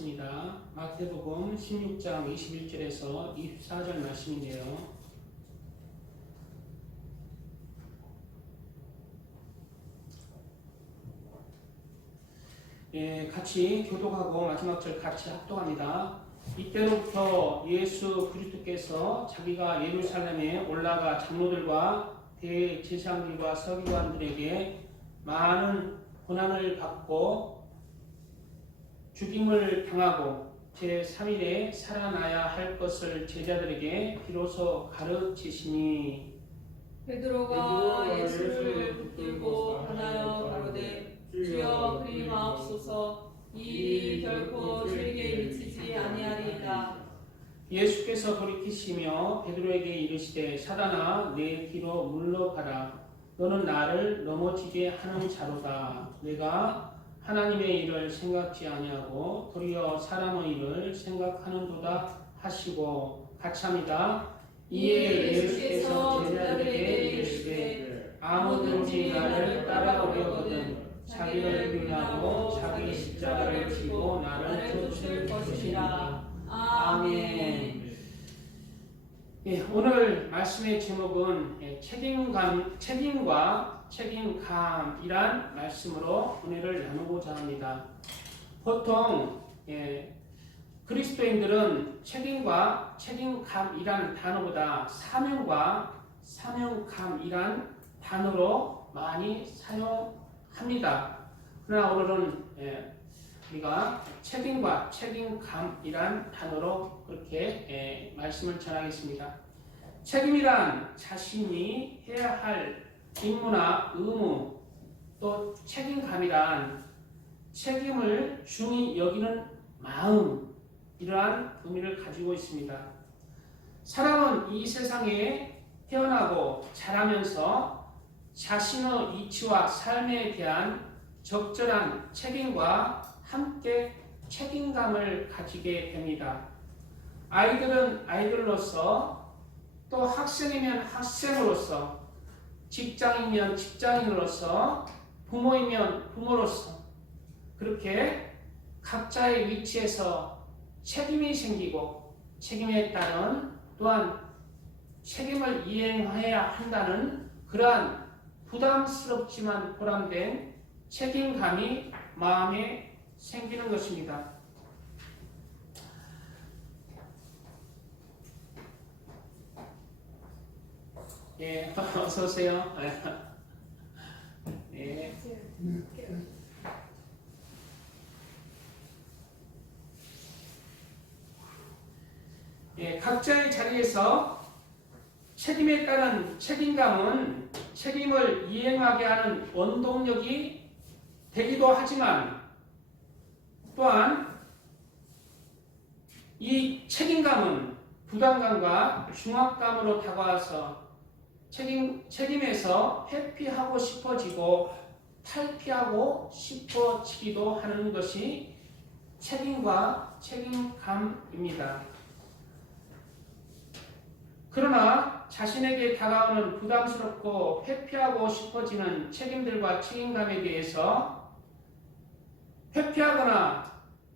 입니다. 마태복음 16장 21절에서 24절 말씀인데요. 같이 교독하고 마지막 절 같이 합독합니다. 이때로부터 예수 그리스도께서 자기가 예루살렘에 올라가 장로들과 대제사장들과 서기관들에게 많은 고난을 받고 죽임을 당하고 제3일에 살아나야 할 것을 제자들에게 비로소 가르치시니 베드로가 예수를 붙들고 안하여 가로되 주여 그리 마옵소서 이 일이 결코 저에게 미치지 아니하리이다. 예수께서 돌이키시며 베드로에게 이르시되 사단아 내 뒤로 물러가라. 너는 나를 넘어지게 하는 자로다. 내가 하나님의 일을 생각지 아니하고 도리어 사람의 일을 생각하는도다 하시고 같이 합니다. 이에 예수께서 제자들에게 이르시되 아무든지 나를 따라오려거든 자기를 부인하고 자기 십자가를 지고 나를 쫓을 것이라. 아멘. 오늘 말씀의 제목은 책임과 책임감이란 말씀으로 은혜를 나누고자 합니다. 보통 그리스도인들은 책임과 책임감이란 단어보다 사명과 사명감이란 단어로 많이 사용합니다. 그러나 오늘은 우리가 책임과 책임감이란 단어로 그렇게 말씀을 전하겠습니다. 책임이란 자신이 해야 할 임무나 의무, 또 책임감이란 책임을 중히 여기는 마음, 이러한 의미를 가지고 있습니다. 사람은 이 세상에 태어나고 자라면서 자신의 이치와 삶에 대한 적절한 책임과 함께 책임감을 가지게 됩니다. 아이들은 아이들로서, 또 학생이면 학생으로서, 직장이면 직장인으로서, 부모이면 부모로서 그렇게 각자의 위치에서 책임이 생기고 책임에 따른 또한 책임을 이행해야 한다는 그러한 부담스럽지만 보람된 책임감이 마음에 생기는 것입니다. 어서 오세요. 각자의 자리에서 책임에 따른 책임감은 책임을 이행하게 하는 원동력이 되기도 하지만 또한 이 책임감은 부담감과 중압감으로 다가와서 책임에서 회피하고 싶어지고 탈피하고 싶어지기도 하는 것이 책임과 책임감입니다. 그러나 자신에게 다가오는 부담스럽고 회피하고 싶어지는 책임들과 책임감에 대해서 회피하거나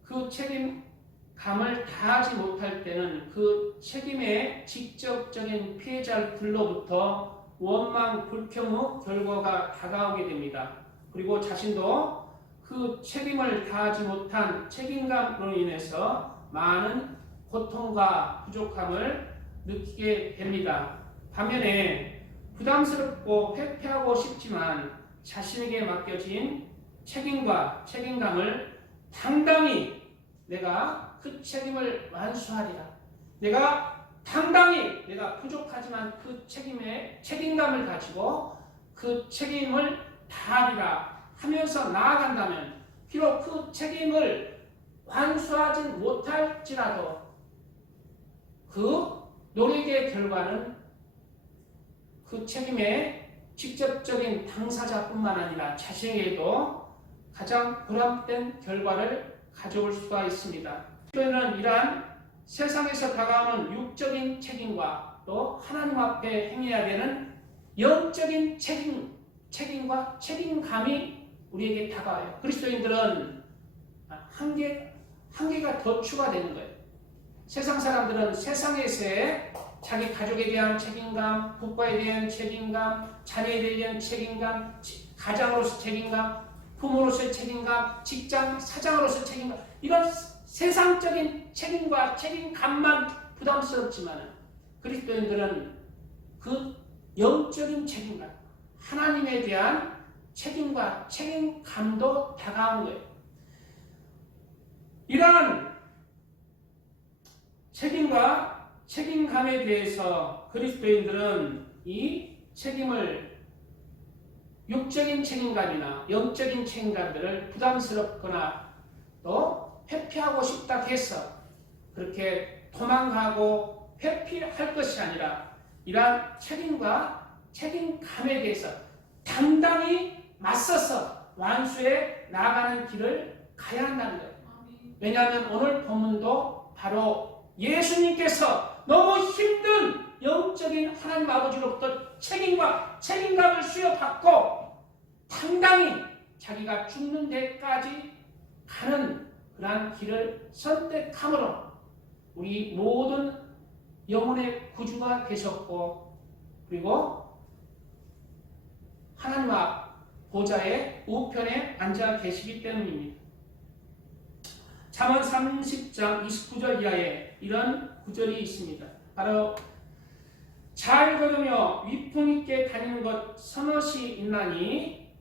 그 책임감을 다하지 못할 때는 그 책임의 직접적인 피해자들로부터 원망, 불평의 결과가 다가오게 됩니다. 그리고 자신도 그 책임을 다하지 못한 책임감으로 인해서 많은 고통과 부족함을 느끼게 됩니다. 반면에 부담스럽고 회피하고 싶지만 자신에게 맡겨진 책임과 책임감을 당당히 내가 그 책임을 완수하리라. 내가 당당히 내가 부족하지만 그 책임감을 가지고 그 책임을 다하리라 하면서 나아간다면 비록 그 책임을 완수하지 못할지라도 그 노력의 결과는 그 책임의 직접적인 당사자뿐만 아니라 자신에게도 가장 보람된 결과를 가져올 수가 있습니다. 그러면 이러한 세상에서 다가오는 육적인 책임과 또 하나님 앞에 행해야 되는 영적인 책임과 책임감이 우리에게 다가와요. 그리스도인들은 한계가 더 추가되는 거예요. 세상 사람들은 세상에서의 자기 가족에 대한 책임감, 국가에 대한 책임감, 자녀에 대한 책임감, 가장으로서 책임감, 부모로서의 책임감, 직장 사장으로서의 책임감, 이런 세상적인 책임과 책임감만 부담스럽지만 그리스도인들은 그 영적인 책임감, 하나님에 대한 책임과 책임감도 다가온 거예요. 이러한 책임과 책임감에 대해서 그리스도인들은 이 책임을 육적인 책임감이나 영적인 책임감들을 부담스럽거나 또 회피하고 싶다 해서 그렇게 도망가고 회피할 것이 아니라 이러한 책임과 책임감에 대해서 당당히 맞서서 완수해 나아가는 길을 가야 한다는 거예요. 왜냐하면 오늘 본문도 바로 예수님께서 너무 힘든 영적인 하나님 아버지로부터 책임과 책임감을 수여받고 당당히 자기가 죽는 데까지 가는 그러한 길을 선택함으로 우리 모든 영혼의 구주가 되셨고 그리고 하나님 앞 보좌의 우편에 앉아 계시기 때문입니다. 잠언 30장 29절 이하에 이런 구절이 있습니다. 바로 잘 걸으며 위풍 있게 다니는 것 서넛이 있나니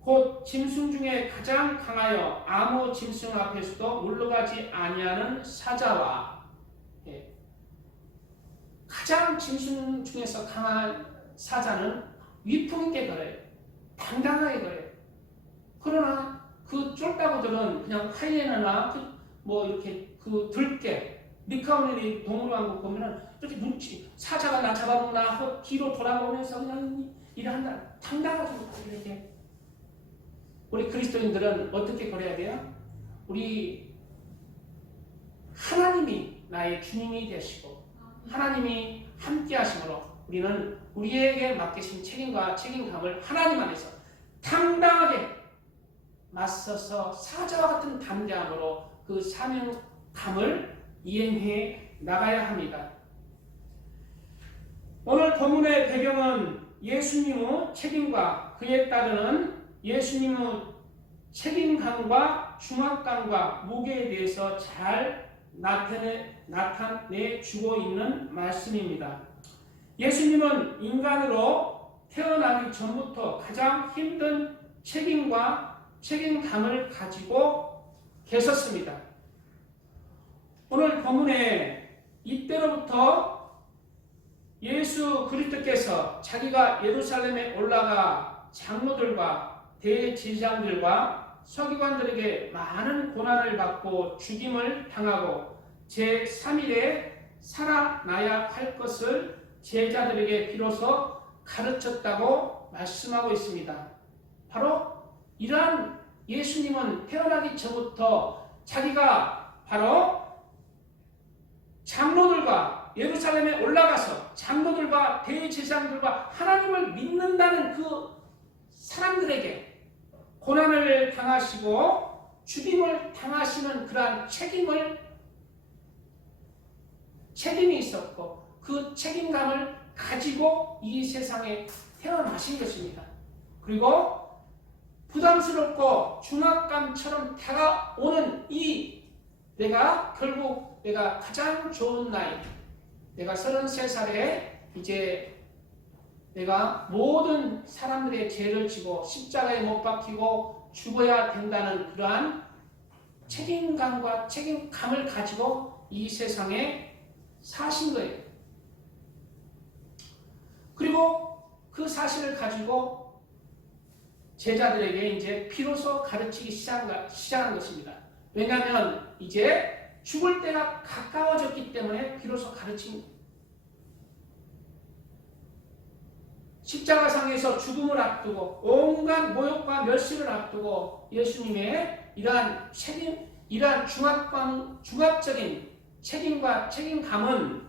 곧 짐승 중에 가장 강하여 아무 짐승 앞에서도 물러가지 아니하는 사자와 가장 짐승 중에서 강한 사자는 위풍 있게 걸어요. 당당하게 걸어요. 그러나 그 쫄따구들은 그냥 하이에나나 뭐 이렇게 그 들깨 리카오네리 동물왕국 보면은 이렇게 눈치 사자가 나 잡아먹나 하고 뒤로 돌아보면서 그냥 일을 한다. 당당하게 이렇게. 우리 그리스도인들은 어떻게 걸어야 돼요? 우리 하나님이 나의 주님이 되시고 하나님이 함께 하심으로 우리는 우리에게 맡기신 책임과 책임감을 하나님 안에서 당당하게 맞서서 사자와 같은 담대함으로 그 사명감을 이행해 나가야 합니다. 오늘 본문의 배경은 예수님의 책임과 그에 따르는 예수님의 책임감과 중압감과 무게에 대해서 잘 나타내주고 있는 말씀입니다. 예수님은 인간으로 태어나기 전부터 가장 힘든 책임과 책임감을 가지고 계셨습니다. 오늘 본문에 이때로부터 예수 그리스도께서 자기가 예루살렘에 올라가 장로들과 대제사장들과 서기관들에게 많은 고난을 받고 죽임을 당하고 제3일에 살아나야 할 것을 제자들에게 비로소 가르쳤다고 말씀하고 있습니다. 바로 이러한 예수님은 태어나기 전부터 자기가 바로 장로들과 예루살렘에 올라가서 장로들과 대제사장들과 하나님을 믿는다는 그 사람들에게 고난을 당하시고 죽임을 당하시는 그러한 책임이 있었고 그 책임감을 가지고 이 세상에 태어나신 것입니다. 그리고 부담스럽고 중압감처럼 다가오는 결국 내가 가장 좋은 나이, 내가 33살에 이제 내가 모든 사람들의 죄를 지고 십자가에 못 박히고 죽어야 된다는 그러한 책임감과 책임감을 가지고 이 세상에 사신 거예요. 그리고 그 사실을 가지고 제자들에게 이제 비로소 가르치기 시작한 것입니다. 왜냐하면 이제 죽을 때가 가까워졌기 때문에 비로소 가르친 십자가상에서 죽음을 앞두고 온갖 모욕과 멸시를 앞두고 예수님의 이러한 중압적인 책임과 책임감은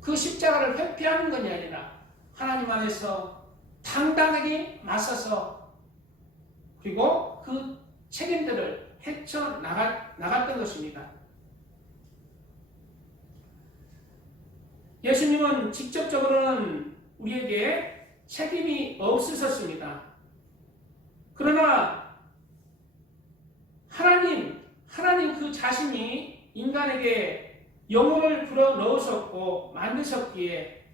그 십자가를 회피하는 것이 아니라 하나님 안에서 당당하게 맞서서 그리고 그 책임들을 헤쳐나갔던 것입니다. 예수님은 직접적으로는 우리에게 책임이 없으셨습니다. 그러나 하나님 그 자신이 인간에게 영혼을 불어 넣으셨고 만드셨기에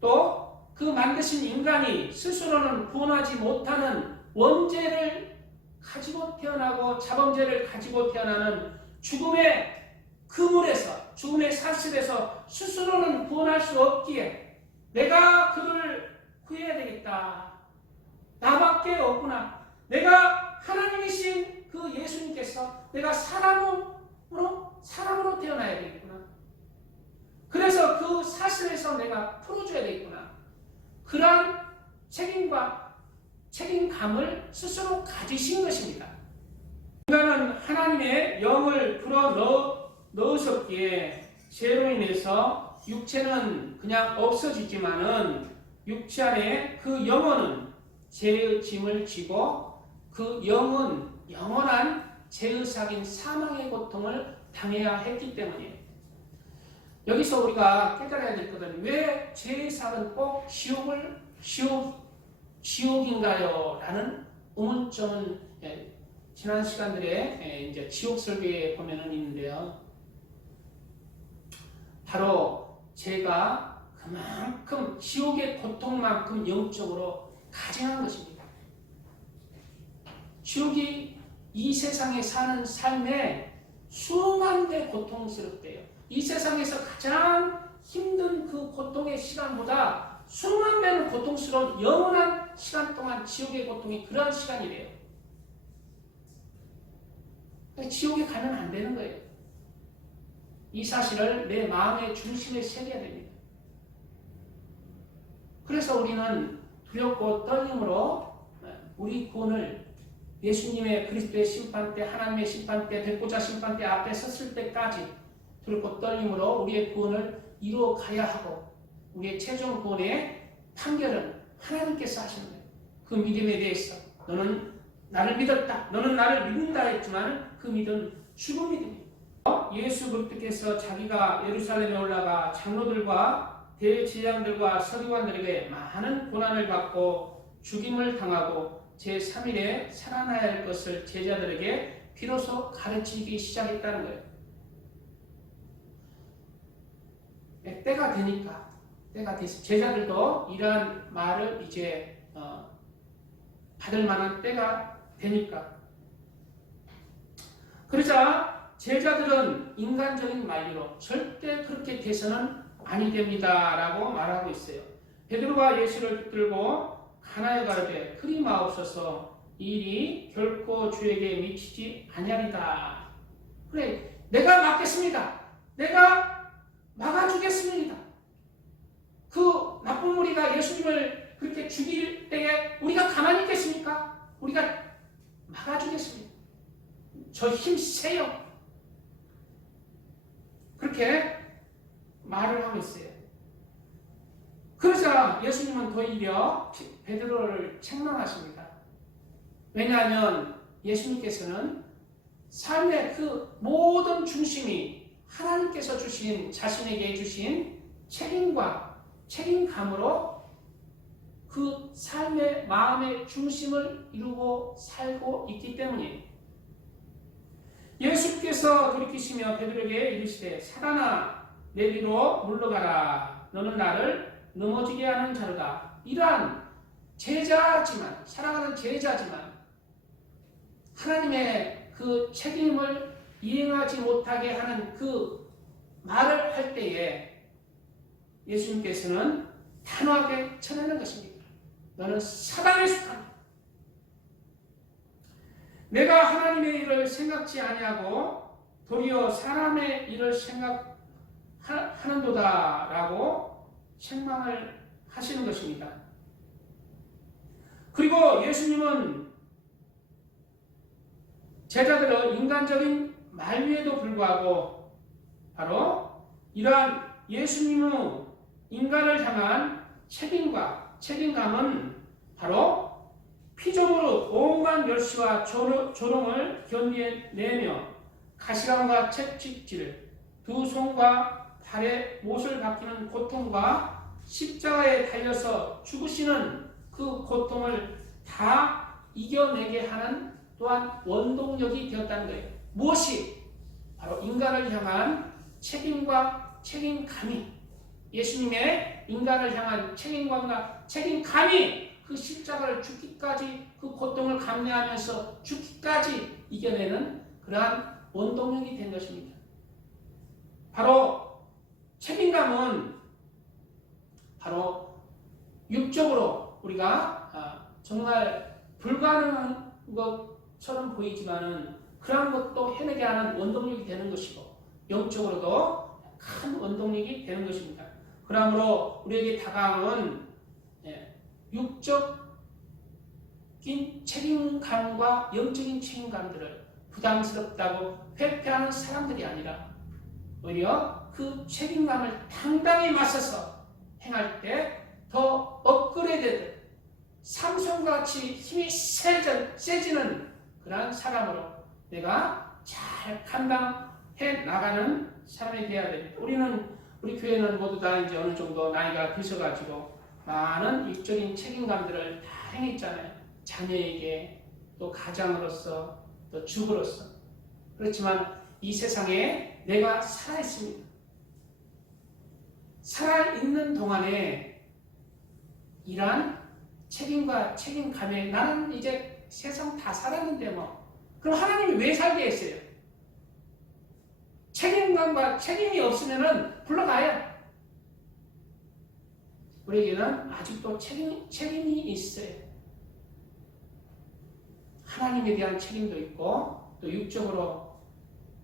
또 그 만드신 인간이 스스로는 구원하지 못하는 원죄를 가지고 태어나고 자범죄를 가지고 태어나는 죽음의 그물에서 죽음의 사슬에서 스스로는 구원할 수 없기에 내가 그를 구해야 되겠다. 나밖에 없구나. 내가 하나님이신 그 예수님께서 내가 사람으로 태어나야 되겠구나. 그래서 그 사슬에서 내가 풀어줘야 되겠구나. 그러한 책임감을 스스로 가지신 것입니다. 인간은 하나님의 영을 불어 넣으셨기에 죄로 인해서 육체는 그냥 없어지지만은 육체 안에 그 영혼은 죄의 짐을 지고 그 영은 영원한 죄의삭인 사망의 고통을 당해야 했기 때문이에요. 여기서 우리가 깨달아야 될 것은 왜 죄의삭은 꼭 지옥인가요? 라는 의문점은 지난 시간들에 이제 지옥 설교에 보면은 있는데요. 바로 죄가 그만큼 지옥의 고통만큼 영적으로 가증한 것입니다. 지옥이 이 세상에 사는 삶에 수만 배 고통스럽대요. 이 세상에서 가장 힘든 그 고통의 시간보다 수만 배는 고통스러운 영원한 시간 동안 지옥의 고통이 그러한 시간이래요. 지옥에 가면 안 되는 거예요. 이 사실을 내 마음의 중심에 새겨야 됩니다. 그래서 우리는 두렵고 떨림으로 우리 구원을 예수님의 그리스도의 심판대, 하나님의 심판대, 백보자 심판대 앞에 섰을 때까지 두렵고 떨림으로 우리의 구원을 이루어 가야 하고 우리의 최종 구원의 판결은 하나님께서 하시는 거예요. 그 믿음에 대해서 너는 나를 믿었다, 너는 나를 믿는다 했지만 그 믿음은 죽은 믿음이에요. 예수 그리스도께서 자기가 예루살렘에 올라가 장로들과 대제사장들과 서기관들에게 많은 고난을 받고 죽임을 당하고 제3일에 살아나야 할 것을 제자들에게 비로소 가르치기 시작했다는 거예요. 때가 되니까, 때가 돼서 제자들도 이러한 말을 이제 받을 만한 때가 되니까. 그러자 제자들은 인간적인 말로 절대 그렇게 돼서는 아니 됩니다 라고 말하고 있어요. 베드로가 예수를 붙들고 가나에 가르되 그리 마옵소서 이 일이 결코 주에게 미치지 아니하리다. 그래, 내가 막겠습니다. 내가 막아주겠습니다. 그 나쁜 무리가 예수님을 그렇게 죽일 때에 우리가 가만히 있겠습니까? 우리가 막아주겠습니다. 저 힘 세요. 그렇게 말을 하고 있어요. 그러자 예수님은 도리어 베드로를 책망하십니다. 왜냐하면 예수님께서는 삶의 그 모든 중심이 하나님께서 주신 자신에게 주신 책임과 책임감으로 그 삶의 마음의 중심을 이루고 살고 있기 때문이에요. 예수께서 돌이키시며 베드로에게 이르시되 사단아 내 뒤로 물러가라 너는 나를 넘어지게 하는 자로다. 이러한 제자지만 살아가는 제자지만 하나님의 그 책임을 이행하지 못하게 하는 그 말을 할 때에 예수님께서는 단호하게 쳐내는 것입니다. 너는 사단에 속한다. 내가 하나님의 일을 생각지 아니하고 도리어 사람의 일을 생각하는도다라고 책망을 하시는 것입니다. 그리고 예수님은 제자들의 인간적인 만류에도 불구하고 바로 이러한 예수님의 인간을 향한 책임감은 바로 피조물로 온갖 멸시와 조롱을 견뎌내며 가시관과 채찍질, 두 손과 발에 못을 박히는 고통과 십자가에 달려서 죽으시는 그 고통을 다 이겨내게 하는 또한 원동력이 되었다는 거예요. 무엇이? 바로 인간을 향한 책임과 책임감이, 예수님의 인간을 향한 책임감과 책임감이 그 십자가를 죽기까지, 그 고통을 감내하면서 죽기까지 이겨내는 그러한 원동력이 된 것입니다. 바로 책임감은 바로 육적으로 우리가 정말 불가능한 것처럼 보이지만은 그러한 것도 해내게 하는 원동력이 되는 것이고, 영적으로도 큰 원동력이 되는 것입니다. 그러므로 우리에게 다가오는 육적인 책임감과 영적인 책임감들을 부담스럽다고 회피하는 사람들이 아니라 오히려 그 책임감을 당당히 맞서서 행할 때 더 업그레이드, 삼성과 같이 힘이 세지는 그러한 사람으로 내가 잘 감당해 나가는 사람이 되어야 됩니다. 우리 교회는 모두 다 이제 어느 정도 나이가 드셔가지고 많은 육적인 책임감들을 다 행했잖아요. 자녀에게, 또 가장으로서, 또 주부로서. 그렇지만 이 세상에 내가 살아있습니다. 살아있는 동안에 이러한 책임과 책임감에 나는 이제 세상 다 살았는데 뭐, 그럼 하나님이 왜 살게 했어요? 책임감과 책임이 없으면은 불러가요. 우리에게는 아직도 책임이 있어요. 하나님에 대한 책임도 있고, 또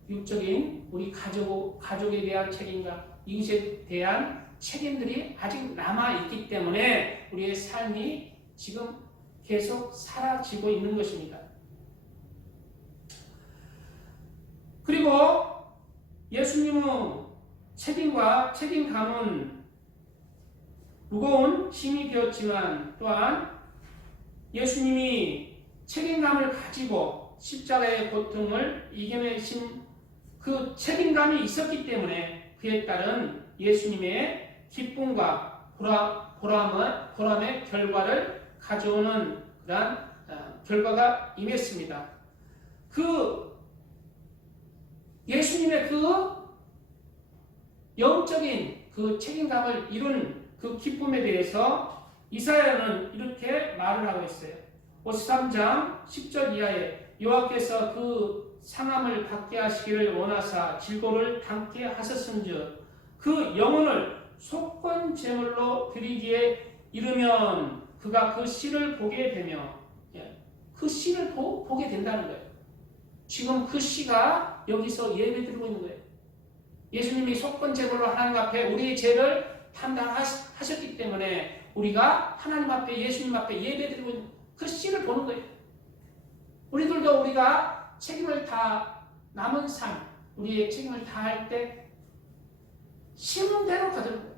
육적인 우리 가족에 대한 책임과 이웃에 대한 책임들이 아직 남아있기 때문에 우리의 삶이 지금 계속 사라지고 있는 것입니다. 그리고 예수님의 책임과 책임감은 무거운 짐이 되었지만 또한 예수님이 책임감을 가지고 십자가의 고통을 이겨내신 그 책임감이 있었기 때문에 그에 따른 예수님의 기쁨과 보람의 결과를 가져오는 그러한 결과가 임했습니다. 그 예수님의 그 영적인 그 책임감을 이룬 그 기쁨에 대해서 이사야는 이렇게 말을 하고 있어요. 53장 10절 이하에 여호와께서 그 상함을 받게 하시기를 원하사 질고를 담게 하셨은즉 그 영혼을 속건 제물로 드리기에 이르면 그가 그 씨를 보게 되며, 그 씨를 보게 된다는 거예요. 지금 그 씨가 여기서 예배드리고 있는 거예요. 예수님이 속건 제물로 하나님 앞에 우리의 죄를 담당하셨기 때문에 우리가 하나님 앞에, 예수님 앞에 예배드리고 있는 그 씨를 보는 거예요. 우리들도 우리가 책임을 다, 남은 삶, 우리의 책임을 다할 때 심은 대로 거두는 거예요.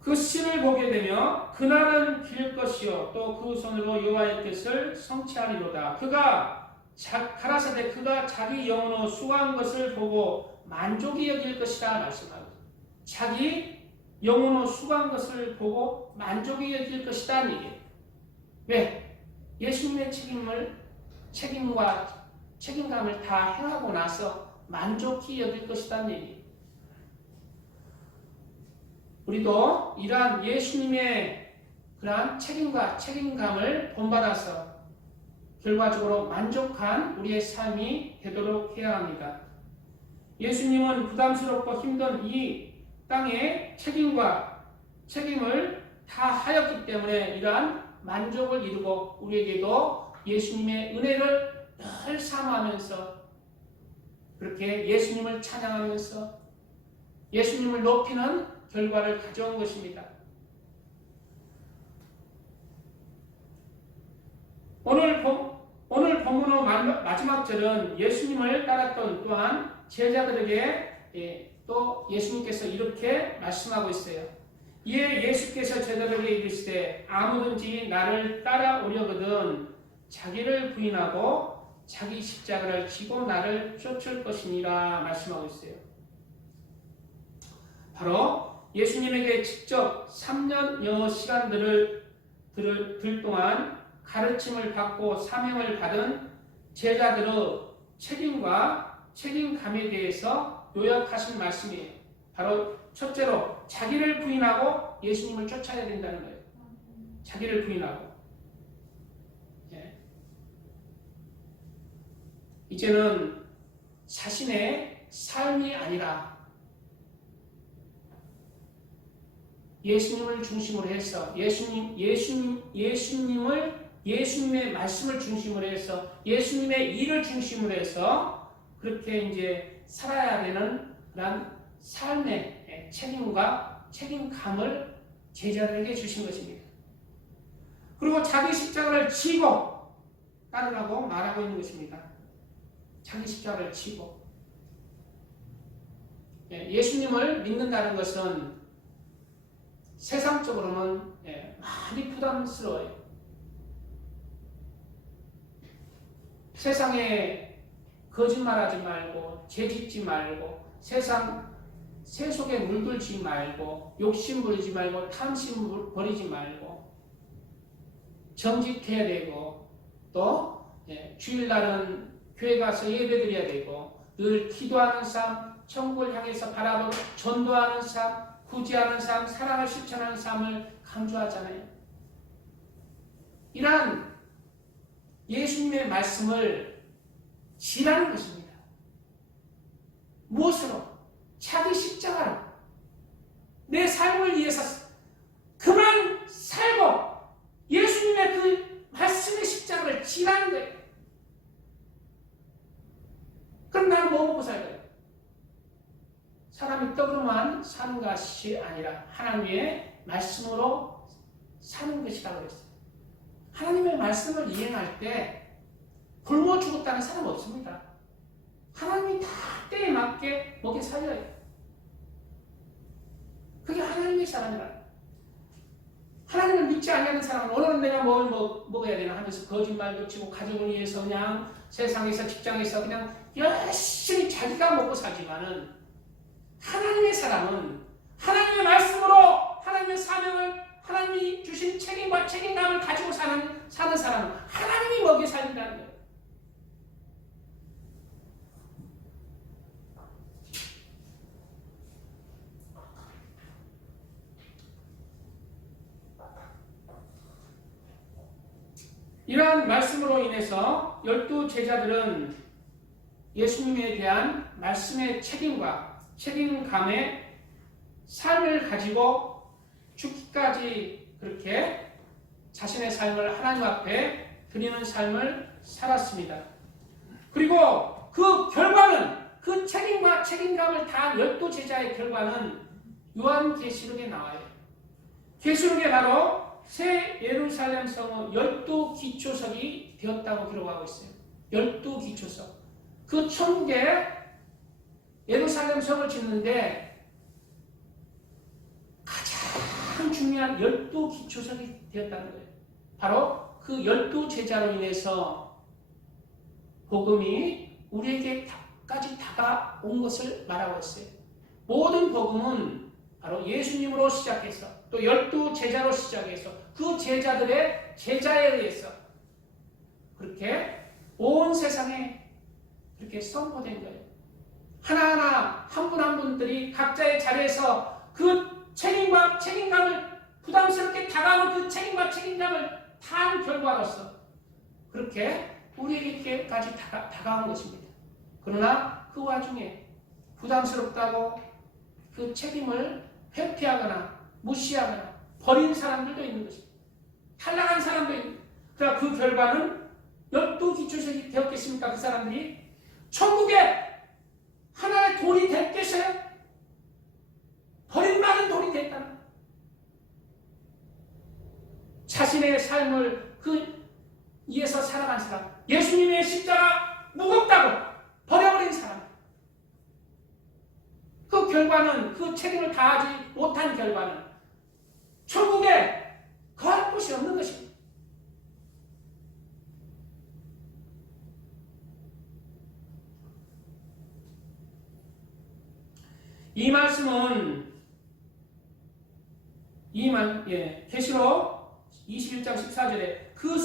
그 씨를 보게 되며 그날은 길 것이요 또 그 손으로 여호와의 뜻을 성취하리로다. 그가 가라사대 그가 자기 영혼으로 수고한 것을 보고 만족이 여길 것이다 말씀합니다. 자기 영혼으로 수고한 것을 보고 만족이 여길 것이다 얘기예요. 왜? 예수님의 책임감을 다 행하고 나서 만족히 여길 것이다 얘기예요. 우리도 이러한 예수님의 그러한 책임과 책임감을 본받아서 결과적으로 만족한 우리의 삶이 되도록 해야 합니다. 예수님은 부담스럽고 힘든 이 땅의 책임을 다 하였기 때문에 이러한 만족을 이루고 우리에게도 예수님의 은혜를 늘 사모하면서 그렇게 예수님을 찬양하면서 예수님을 높이는 결과를 가져온 것입니다. 오늘 본문의 마지막 절은 예수님을 따랐던 또한 제자들에게 또 예수님께서 이렇게 말씀하고 있어요. 이에 예수께서 제자들에게 이르시되 아무든지 나를 따라오려거든 자기를 부인하고 자기 십자가를 지고 나를 쫓을 것이니라 말씀하고 있어요. 바로 예수님에게 직접 3년여 시간들을 들 동안 가르침을 받고 사명을 받은 제자들의 책임과 책임감에 대해서 요약하신 말씀이에요. 바로 첫째로 자기를 부인하고 예수님을 쫓아야 된다는 거예요. 자기를 부인하고. 예. 이제는 자신의 삶이 아니라 예수님을 중심으로 해서 예수님의 말씀을 중심으로 해서 예수님의 일을 중심으로 해서 그렇게 이제 살아야 되는 그런 삶의 책임과 책임감을 제자들에게 주신 것입니다. 그리고 자기 십자가를 지고 따르라고 말하고 있는 것입니다. 자기 십자가를 지고. 예수님을 믿는다는 것은 세상적으로는 많이 부담스러워요. 세상에 거짓말하지 말고 죄짓지 말고 새 속에 물들지 말고 욕심 부리지 말고 탐심 버리지 말고 정직해야 되고 또 주일날은 교회 가서 예배드려야 되고 늘 기도하는 삶, 천국을 향해서 바라보고 전도하는 삶, 구제하는 삶, 사랑을 실천하는 삶을 강조하잖아요. 이러한 예수님의 말씀을 지라는 것입니다. 무엇으로? 자기 십자가로 내 삶을 위해서 그만 살고 예수님의 그 말씀의 십자가를 지라는 거예요. 그럼 나는 뭐 먹고 살까요? 사람이 떡으로만 사는 것이 아니라 하나님의 말씀으로 사는 것이라고 했어요. 하나님의 말씀을 이행할 때 굶어 죽었다는 사람 없습니다. 하나님이 다 때에 맞게 먹여 살려요. 그게 하나님의 사람이라. 하나님을 믿지 않는 사람은 오늘은 내가 뭘 먹어야 되나 하면서 거짓말도 치고 가족을 위해서 그냥 세상에서 직장에서 그냥 열심히 자기가 먹고 살지만은 하나님의 사람은 하나님의 말씀으로 하나님의 사명을 하나님이 주신 책임과 책임감을 가지고 사는 사람은 하나님이 먹여 살린다는 거예요. 이러한 말씀으로 인해서 12 제자들은 예수님에 대한 말씀의 책임과 책임감의 삶을 가지고 죽기까지 그렇게 자신의 삶을 하나님 앞에 드리는 삶을 살았습니다. 그리고 그 결과는 그 책임과 책임감을 다한 12 제자의 결과는 요한계시록에 나와요. 계시록에 바로 새 예루살렘 성은 12기초석이 되었다고 기록하고 있어요. 12기초석. 그 천국에 예루살렘 성을 짓는데 가장 중요한 12기초석이 되었다는 거예요. 바로 그 12 제자로 인해서 복음이 우리에게까지 다가온 것을 말하고 있어요. 모든 복음은 바로 예수님으로 시작해서 또 12 제자로 시작해서 그 제자들의 제자에 의해서 그렇게 온 세상에 그렇게 선포된 거예요. 하나하나 한 분 한 분들이 각자의 자리에서 그 책임과 책임감을 부담스럽게 다가오는 그 책임과 책임감을 다한 결과로서 그렇게 우리에게까지 다가온 것입니다. 그러나 그 와중에 부담스럽다고 그 책임을 회피하거나 무시하거나 버린 사람들도 있는 것입니다. 탈락한 사람도 있는 것입니다. 그러나 그 결과는 12기초석이 되었겠습니까? 그 사람들이 천국에 하나의 돌이 됐겠어요? 버림받은 돌이 됐다는 자신의 삶을 그 위에서 살아간 사람, 예수님의 십자가 무겁다고 버려버린 사람, 그 결과는 그 책임을 다하지 못한 결과는 천국에 거할 곳이 없는 것입니다. 이 말씀은 계시록 21장 14절에 그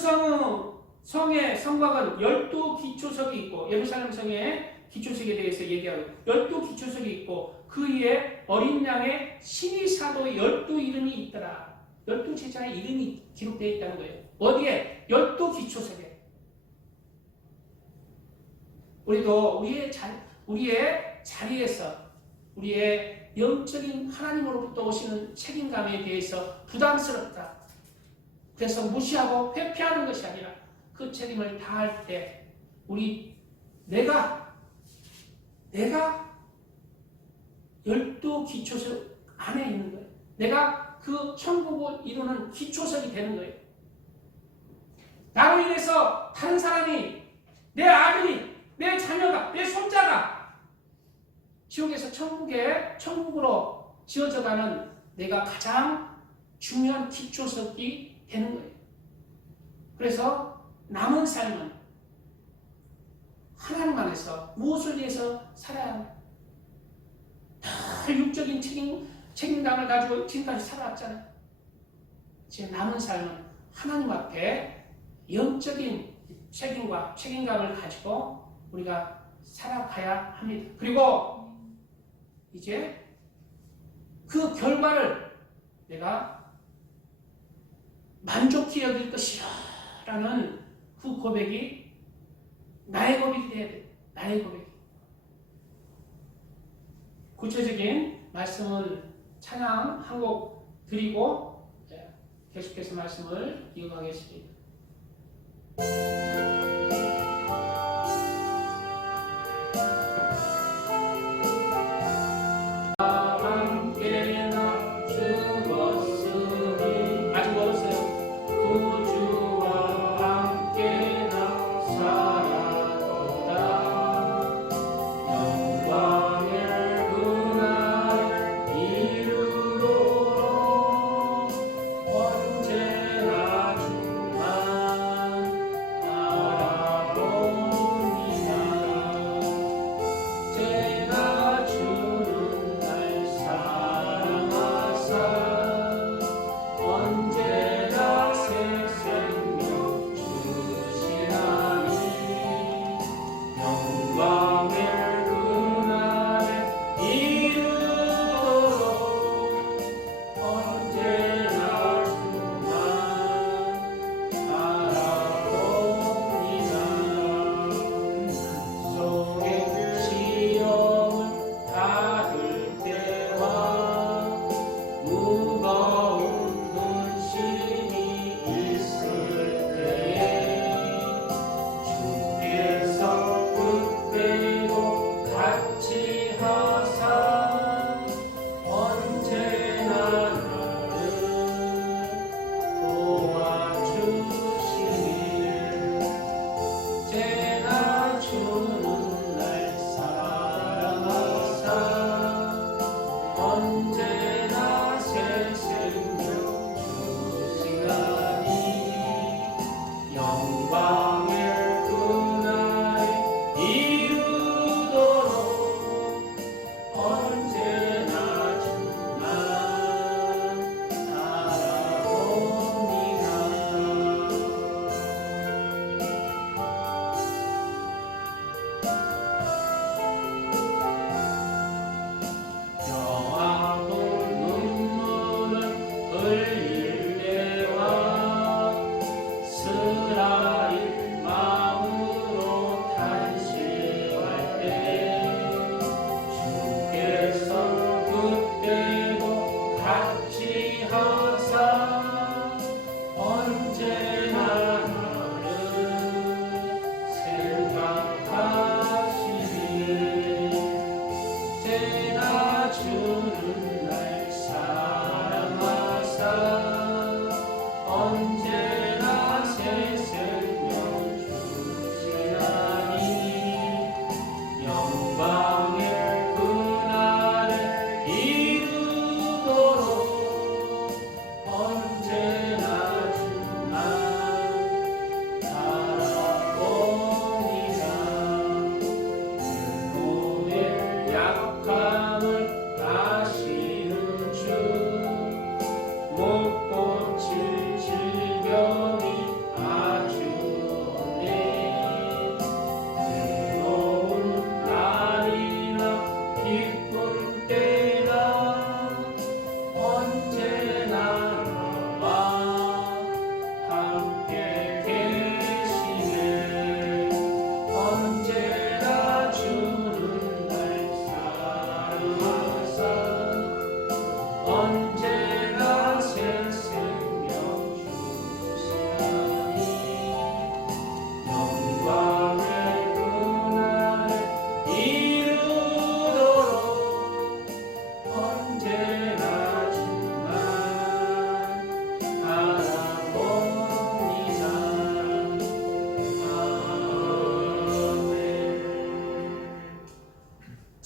성의 성곽은 12기초석이 있고 예루살렘 성의 기초석에 대해서 얘기하고 12기초석이 있고 그 위에 어린 양의 신의 사도의 12이름이 있더라. 12제자의 이름이 기록되어 있다는 거예요. 어디에? 12기초석에. 우리도 우리의 자리에서 우리의 영적인 하나님으로부터 오시는 책임감에 대해서 부담스럽다. 그래서 무시하고 회피하는 것이 아니라 그 책임을 다할 때 내가 12기초석 안에 있는 거예요. 내가 그 천국을 이루는 기초석이 되는 거예요. 나로 인해서 다른 사람이 내 아들이 내 자녀가 내 손자가 지옥에서 천국으로 지어져가는 내가 가장 중요한 기초석이 되는 거예요. 그래서 남은 삶은 하나님 안에서 무엇을 위해서 살아야 합니다. 다 육적인 책임감을 가지고 지금까지 살아왔잖아요. 이제 남은 삶은 하나님 앞에 영적인 책임과 책임감을 가지고 우리가 살아가야 합니다. 그리고 이제 그 결과를 내가 만족히 여길 것이야 라는 그 고백이 나의 고백이 돼야 돼. 나의 고백. 구체적인 말씀은 찬양 한 곡 드리고 계속해서 말씀을 이어가겠습니다.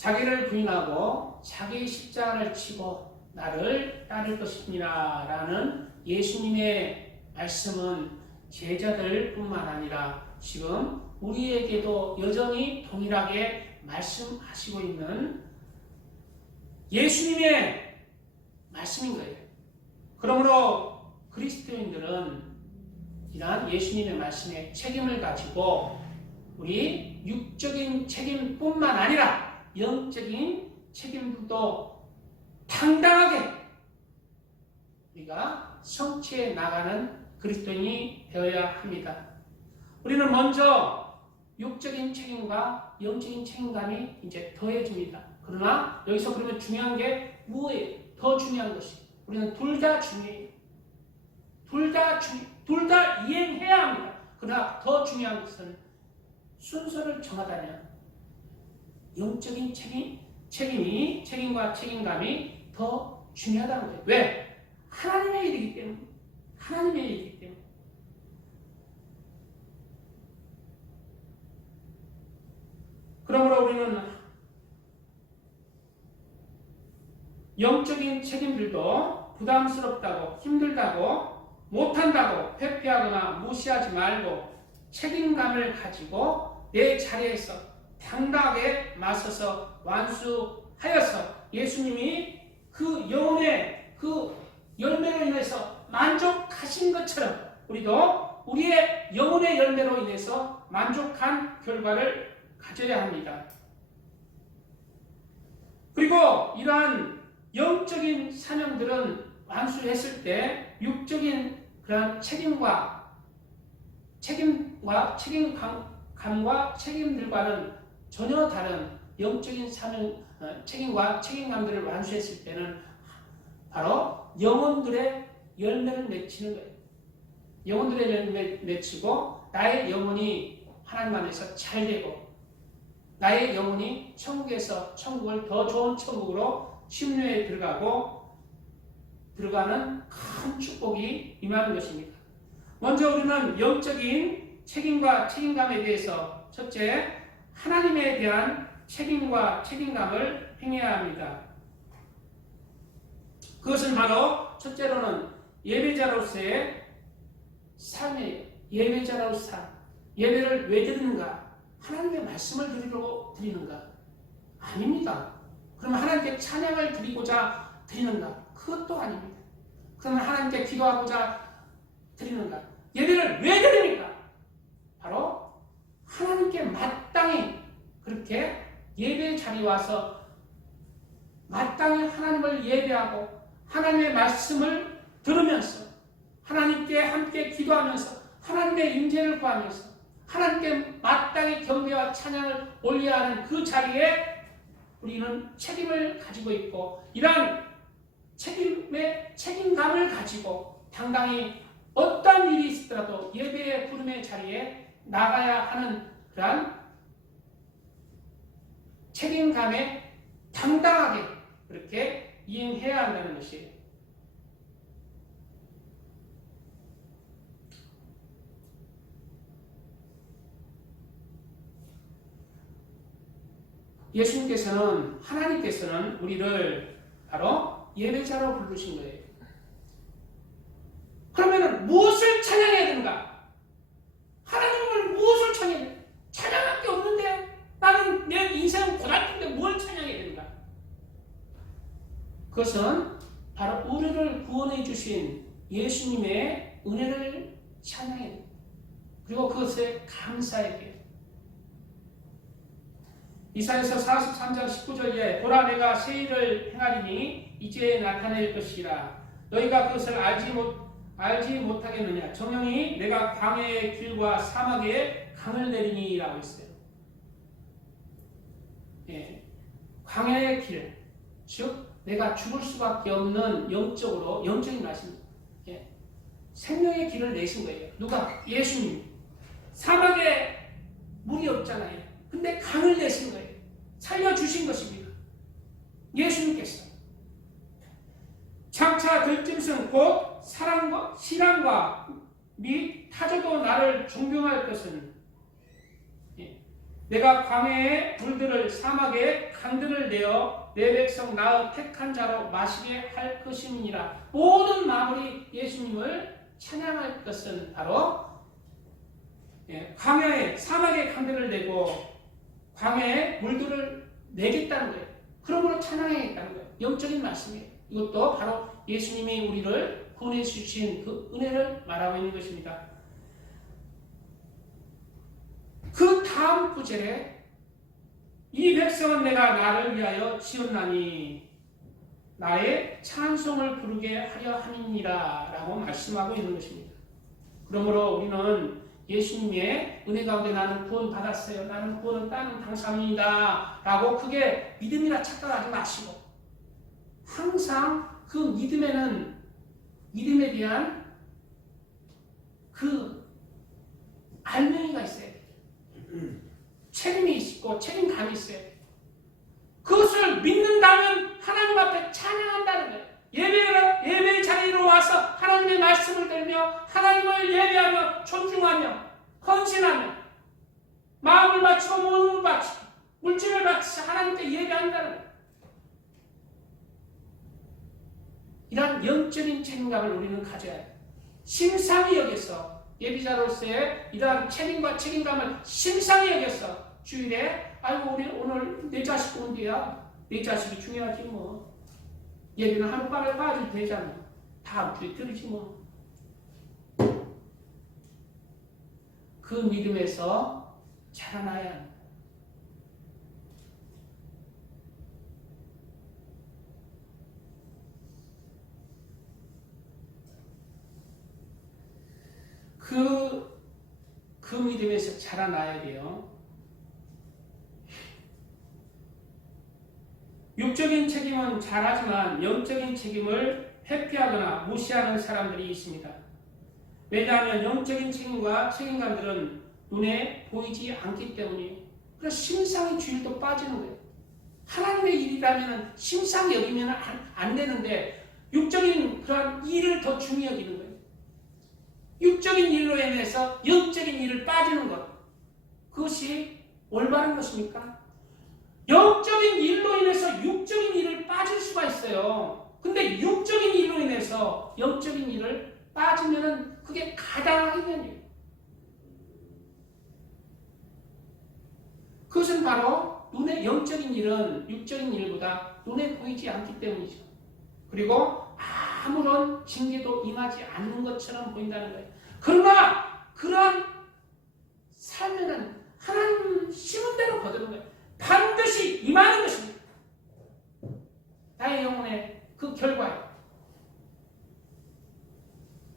자기를 부인하고 자기 십자가를 치고 나를 따를 것이니라 라는 예수님의 말씀은 제자들뿐만 아니라 지금 우리에게도 여전히 동일하게 말씀하시고 있는 예수님의 말씀인 거예요. 그러므로 그리스도인들은 이러한 예수님의 말씀에 책임을 가지고 우리 육적인 책임뿐만 아니라 영적인 책임도 당당하게 우리가 성취해 나가는 그리스도인이 되어야 합니다. 우리는 먼저 육적인 책임과 영적인 책임감이 이제 더해집니다. 그러나 여기서 그러면 중요한 게 뭐예요? 더 중요한 것이 우리는 둘 다 중요해요. 둘 다 이행해야 합니다. 그러나 더 중요한 것은 순서를 정하다면 영적인 책임과 책임감이 더 중요하다는 거예요. 왜? 하나님의 일이기 때문에. 하나님의 일이기 때문에. 그러므로 우리는 영적인 책임들도 부담스럽다고 힘들다고 못한다고 회피하거나 무시하지 말고 책임감을 가지고 내 자리에서 당당하게 맞서서 완수하여서 예수님이 그 영혼의 그 열매로 인해서 만족하신 것처럼 우리도 우리의 영혼의 열매로 인해서 만족한 결과를 가져야 합니다. 그리고 이러한 영적인 사명들은 완수했을 때 육적인 그러한 책임감과 책임들과는 전혀 다른 영적인 사명, 책임과 책임감들을 완수했을 때는 바로 영혼들의 열매를 맺히는 거예요. 영혼들의 열매를 맺히고 나의 영혼이 하나님 안에서 잘 되고 나의 영혼이 천국에서 천국을 더 좋은 천국으로 심령에 들어가는 큰 축복이 임하는 것입니다. 먼저 우리는 영적인 책임과 책임감에 대해서 첫째, 하나님에 대한 책임과 책임감을 행해야 합니다. 그것은 바로 첫째로는 예배자로서의 삶이에요. 예배자로서 삶. 예배를 왜 드리는가? 하나님의 말씀을 드리려고 드리는가? 아닙니다. 그러면 하나님께 찬양을 드리고자 드리는가? 그것도 아닙니다. 그러면 하나님께 기도하고자 드리는가? 예배를 왜 드립니까? 바로 하나님께 마땅히 그렇게 예배 자리에 와서 마땅히 하나님을 예배하고 하나님의 말씀을 들으면서 하나님께 함께 기도하면서 하나님의 임재를 구하면서 하나님께 마땅히 경배와 찬양을 올려야 하는 그 자리에 우리는 책임을 가지고 있고 이러한 책임감을 가지고 당당히 어떤 일이 있더라도 예배의 부름의 자리에 나가야 하는 그러한 책임감에 당당하게 그렇게 이행해야 한다는 것이에요. 예수님께서는 하나님께서는 우리를 바로 예배자로 부르신 거예요. 그러면 무엇을 찬양해야 되는가? 하나님을 무엇을 찬양해야 되는가? 찬양할 게 없는데 나는 내 인생 고달픈데 뭘 찬양해야 되는가? 그것은 바로 우리를 구원해 주신 예수님의 은혜를 찬양해야 됩니다. 그리고 그것에 감사해야 돼요. 이사야서 43장 19절에 보라 내가 새 일을 행하리니 이제 나타낼 것이라 너희가 그것을 알지 못하겠느냐 정령이 내가 광야의 길과 사막에 강을 내리니 라고 했어요. 예, 광야의 길, 즉 내가 죽을 수밖에 없는 영적인 말씀입니다. 예, 생명의 길을 내신 거예요. 누가? 예수님. 사막에 물이 없잖아요. 근데 강을 내신 거예요. 살려주신 것입니다. 예수님께서. 장차 들짐승 곧 신앙과 및 타조도 나를 존경할 것은 내가 광야의 물들을 사막에 강들을 내어 내 백성 나의 택한 자로 마시게 할 것임이니라. 모든 마무리 예수님을 찬양할 것은 바로 광야에 사막에 강들을 내고 광야에 물들을 내겠다는 거예요. 그러므로 찬양하겠다는 거예요. 영적인 말씀이에요. 이것도 바로 예수님이 우리를 구원해 주신 그 은혜를 말하고 있는 것입니다. 그 다음 구절에 이 백성은 내가 나를 위하여 지었나니 나의 찬송을 부르게 하려 함이니라 라고 말씀하고 있는 것입니다. 그러므로 우리는 예수님의 은혜 가운데 나는 구원 받았어요. 나는 구원을 따는 당사자입니다. 라고 크게 믿음이라 착각하지 마시고 항상 그 믿음에 대한 그 알맹이가 있어야 돼요. 책임이 있고 책임감이 있어야 돼요. 그것을 믿는다면 하나님 앞에 찬양한다는 거예요. 예배 자리로 와서 하나님의 말씀을 들며 하나님을 예배하며 존중하며 헌신하며 마음을 바치고 몸을 바치고 물질을 바치고 하나님께 예배한다는 거예요. 이런 영적인 책임감을 우리는 가져야 해요. 심상히 여겨서 예비자로서의 이러한 책임과 책임감을 심상히 여겨서 주일에 아이고 우리 오늘 내 자식 온대야. 내 자식이 중요하지 뭐. 예비는 하룻밤에 빠질 되잖아. 다음 주에 들으지 뭐. 그 믿음에서 자라나야 합니다. 그 믿음에서 자라나야 돼요. 육적인 책임은 잘하지만 영적인 책임을 회피하거나 무시하는 사람들이 있습니다. 왜냐하면 영적인 책임과 책임감들은 눈에 보이지 않기 때문이에요. 그래서 심상히 주일도 빠지는 거예요. 하나님의 일이라면 심상히 여기면 안 되는데 육적인 그런 일을 더 중히 여기는 거예요. 육적인 일로 인해서 영적인 일을 빠지는 것. 그것이 올바른 것입니까? 영적인 일로 인해서 육적인 일을 빠질 수가 있어요. 근데 육적인 일로 인해서 영적인 일을 빠지면은 그게 가당하겠냐고요. 그것은 바로 눈에 영적인 일은 육적인 일보다 눈에 보이지 않기 때문이죠. 그리고 아무런 징계도 임하지 않는 것처럼 보인다는 거예요. 그러나 그러한 삶에는 하나님 심은 대로 거두는 거예요. 반드시 임하는 것입니다. 나의 영혼의 그 결과예요.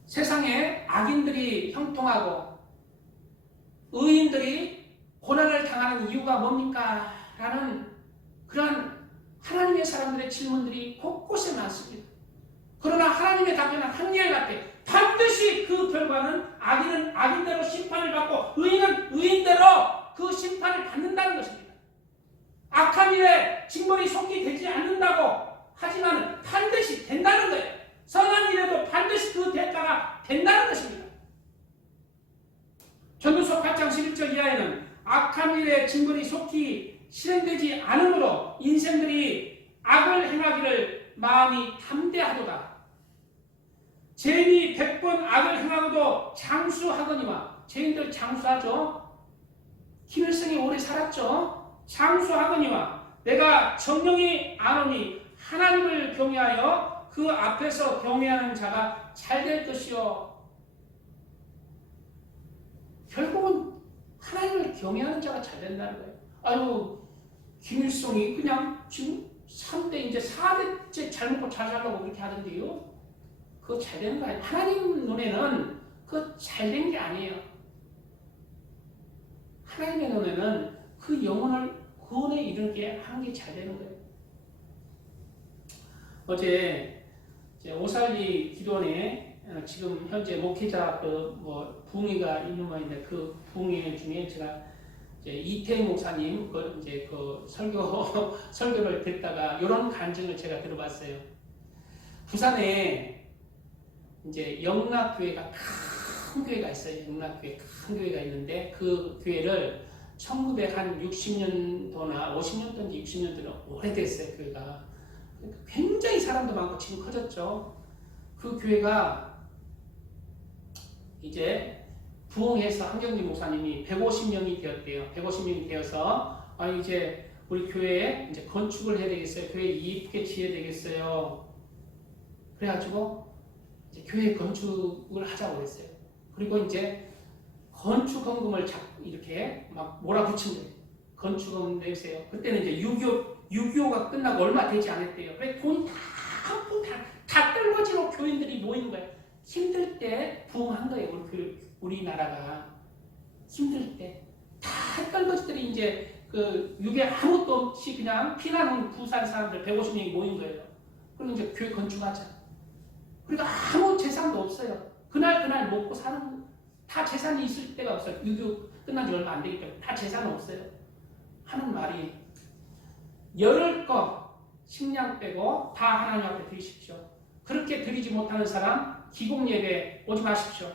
세상에 악인들이 형통하고 의인들이 고난을 당하는 이유가 뭡니까? 라는 그런 하나님의 사람들의 질문들이 곳곳에 많습니다. 그러나 하나님의 답변은 한결같아. 반드시 그 결과는 악인은 악인대로 심판을 받고 의인은 의인대로 그 심판을 받는다는 것입니다. 악한 일에 징벌이 속히 되지 않는다고 하지만 반드시 된다는 거예요. 선한 일에도 반드시 그 대가가 된다는 것입니다. 전도서 8장 11절 이하에는 악한 일에 징벌이 속히 실행되지 않으므로 인생들이 악을 행하기를 마음이 담대하도다. 죄인이 100번 악을 행하고도 장수하거니와, 죄인들 장수하죠. 김일성이 오래 살았죠. 장수하거니와 내가 정령이 아노니 하나님을 경외하여 그 앞에서 경외하는 자가 잘 될 것이요. 결국은 하나님을 경외하는 자가 잘 된다는 거예요. 아유, 김일성이 그냥 지금 3대 이제 4대째 잘 먹고 잘 살라고 그렇게 하던데요. 그거 잘 되는 거 아니에요. 하나님 눈에는 그거 잘 된 게 아니에요. 하나님의 눈에는 그 영혼을 구원에 이르게 하는 게 잘 되는 거예요. 어제 오살리 기도원에 지금 현재 목회자 부흥회가 있는 모양인데 그 부흥회 중에 제가 이태희 목사님 설교를 듣다가 이런 간증을 제가 들어봤어요. 부산에 이제 영락교회가 큰 교회가 있어요. 영락교회 큰 교회가 있는데 그 교회를 1960년도나 50년도인지 60년도는 오래됐어요. 교회가 굉장히 사람도 많고 지금 커졌죠. 그 교회가 이제 부흥해서 한경진 목사님이 150명이 되었대요. 150명이 되어서 이제 우리 교회에 이제 건축을 해야 되겠어요. 교회 이쁘게 지어야 되겠어요. 그래가지고 이제 교회 건축을 하자고 했어요. 그리고 이제 건축헌금을 자꾸 이렇게 막 몰아붙인 거예요. 건축헌금 내세요. 그때는 이제 6.25가 끝나고 얼마 되지 않았대요. 그래 돈이 다 떨거지로 교인들이 모인 거예요. 힘들 때 부흥한 거예요. 우리나라가 힘들 때 다 떨거지들이 이제 그 6.25에 아무것도 없이 그냥 피난 부산 사람들 150명이 모인 거예요. 그리고 이제 교회 건축하자. 그러니까 아무 재산도 없어요. 그날 먹고 사는 다 재산이 있을 때가 없어요. 6.25 끝난 지 얼마 안 되기 때문에 다 재산 없어요. 하는 말이 열흘 거 식량 빼고 다 하나님 앞에 드리십시오. 그렇게 드리지 못하는 사람 기공 예배 오지 마십시오.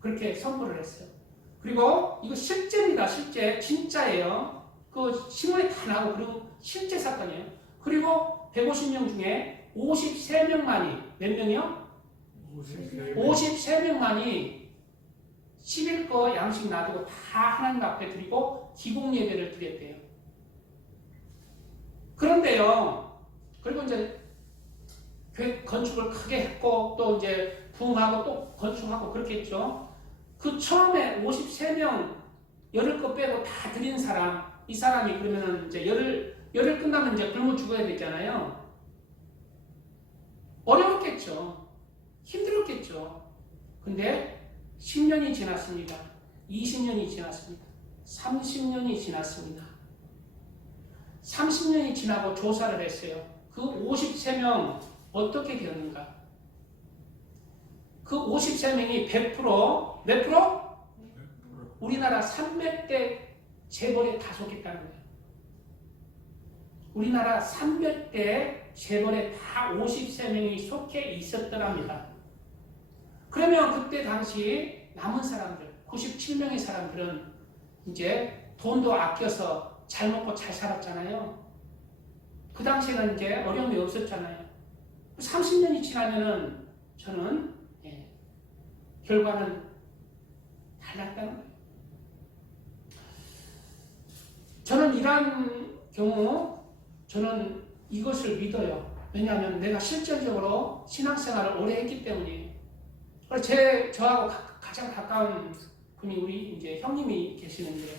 그렇게 선포를 했어요. 그리고 이거 실제입니다. 실제 진짜예요. 그 신문에 다 나오고 그리고 실제 사건이에요. 그리고 150명 중에 53명만이 몇 명이요? 53명만이 11거 양식 놔두고 다 하나님 앞에 드리고 기공 예배를 드렸대요. 그런데요. 그리고 이제 교회 건축을 크게 했고 또 이제 부흥하고 또 건축하고 그렇게 했죠. 그 처음에 53명 열흘 거 빼고 다 드린 사람, 이 사람이 그러면은 이제 열흘 끝나면 이제 굶어 죽어야 되잖아요. 어려웠겠죠. 힘들었겠죠. 근데 10년이 지났습니다. 20년이 지났습니다. 30년이 지났습니다. 30년이 지나고 조사를 했어요. 그 53명 어떻게 되었는가? 그 53명이 100% 몇 프로? 우리나라 300대 재벌에 다 속했다는 거예요. 우리나라 300대 재벌에 다 53명이 속해 있었더랍니다. 그러면 그때 당시 남은 사람들, 97명의 사람들은 이제 돈도 아껴서 잘 먹고 잘 살았잖아요. 그 당시에는 이제 어려움이 없었잖아요. 30년이 지나면은 저는 결과는 달랐다는 거예요. 저는 이러한 경우 저는 이것을 믿어요. 왜냐하면 내가 실질적으로 신앙생활을 오래 했기 때문이에요. 그래서 저하고 가장 가까운 분이 우리 이제 형님이 계시는데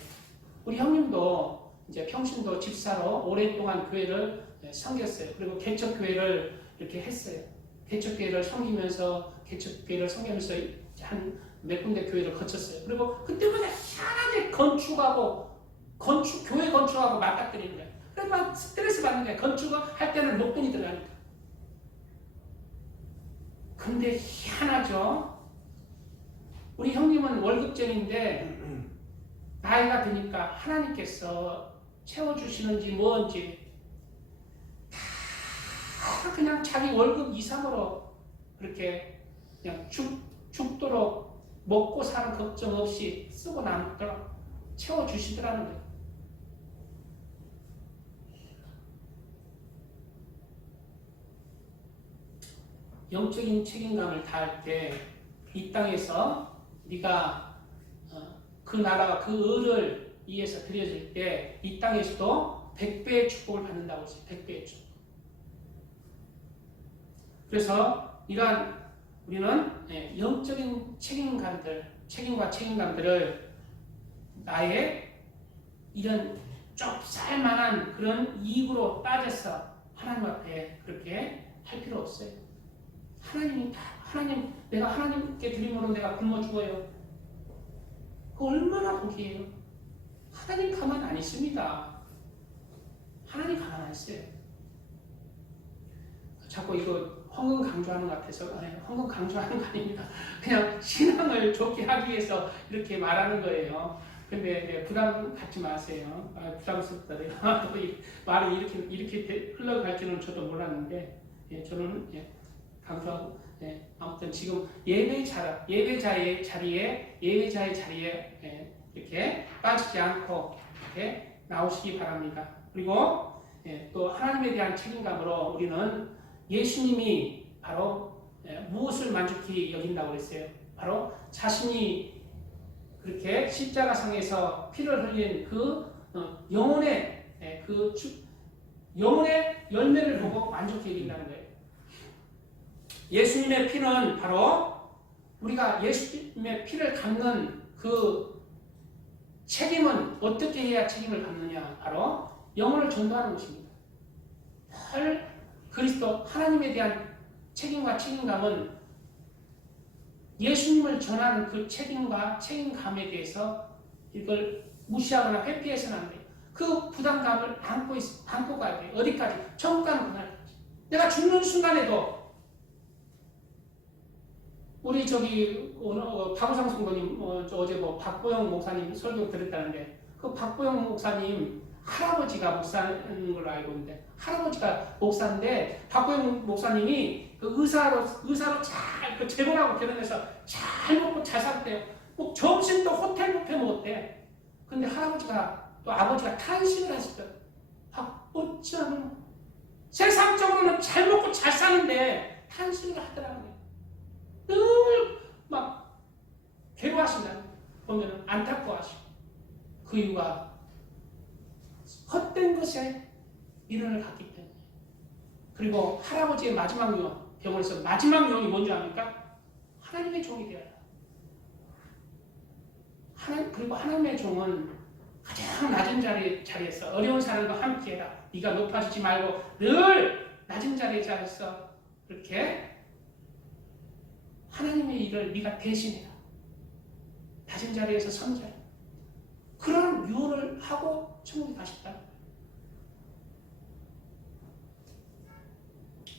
우리 형님도 이제 평신도 집사로 오랫동안 교회를 섬겼어요. 그리고 개척교회를 이렇게 했어요. 개척교회를 섬기면서 한 몇 군데 교회를 거쳤어요. 그리고 그때마다 희한하게 교회 건축하고 맞닥뜨리는 거예요. 그래서 막 스트레스 받는 거예요. 건축할 때는 목돈이 들어가니까. 근데 희한하죠. 우리 형님은 월급쟁인데 나이가 드니까 하나님께서 채워주시는지 뭔지 다 그냥 자기 월급 이상으로 그렇게 그냥 죽도록 먹고 사는 걱정 없이 쓰고 남도록 채워주시더라는 거예요. 영적인 책임감을 다할 때 이 땅에서 네가 그 나라가 그 을을 위해서 드려질 때 이 땅에서도 100배의 축복을 받는다고 했어요. 100배의 축복. 그래서 이러한 우리는 영적인 책임과 책임감들을 나의 이런 좁쌀만한 그런 이익으로 따져서 하나님 앞에 그렇게 할 필요 없어요. 내가 하나님께 드림으로 내가 굶어 죽어요. 그거 얼마나 복이에요. 하나님 가만 안 있습니다. 하나님 가만 안 있어요. 자꾸 이거 헌금 강조하는 것 같아서 헌금 강조하는 거 아닙니다. 그냥 신앙을 좋게 하기 위해서 이렇게 말하는 거예요. 근데 부담 갖지 마세요. 부담스럽다래요. 말이 이렇게 흘러갈 줄은 저도 몰랐는데 저는 강조하고 아무튼 지금 예배자의 자리에 이렇게 빠지지 않고 이렇게 나오시기 바랍니다. 그리고 또 하나님에 대한 책임감으로 우리는 예수님이 바로 무엇을 만족히 여긴다고 그랬어요? 바로 자신이 그렇게 십자가상에서 피를 흘린 그 영혼의 영혼의 열매를 보고 만족히 여긴다는 거예요. 예수님의 피는 바로 우리가 예수님의 피를 갚는 그 책임은 어떻게 해야 책임을 갚느냐? 바로 영혼을 전도하는 것입니다. 늘 그리스도 하나님에 대한 책임과 책임감은 예수님을 전하는 그 책임과 책임감에 대해서 이걸 무시하거나 회피해서는 안 돼요. 그 부담감을 안고 가야 돼요. 어디까지? 천국 가는 그날까지. 내가 죽는 순간에도 우리 오늘 박우상 성도님 어제 박보영 목사님 설교 들었다는데 그 박보영 목사님 할아버지가 목사인 걸로 알고 있는데 할아버지가 목사인데 박보영 목사님이 그 의사로 잘 재혼하고 결혼해서 잘 먹고 잘 살았대요. 뭐 점심도 호텔 뷔페 먹었대. 근데 할아버지가 또 아버지가 탄식을 하셨대요. 어쩌면 세상적으로는 잘 먹고 잘 사는데 탄식을 하더라고요. 늘 막 괴로워하신다. 보면 안타까워하시고 그 이유가 헛된 것에 미련을 갖기 때문에. 그리고 할아버지의 마지막 유언, 병원에서 마지막 유언이 뭔지 압니까? 하나님의 종이 되어라. 그리고 하나님의 종은 가장 낮은 자리에서 어려운 사람과 함께해라. 네가 높아지지 말고 늘 낮은 자리에서 그렇게 하나님의 일을 네가 대신해라. 낮은 자리에서 섬겨라. 그런 유언을 하고 천국에 가셨다.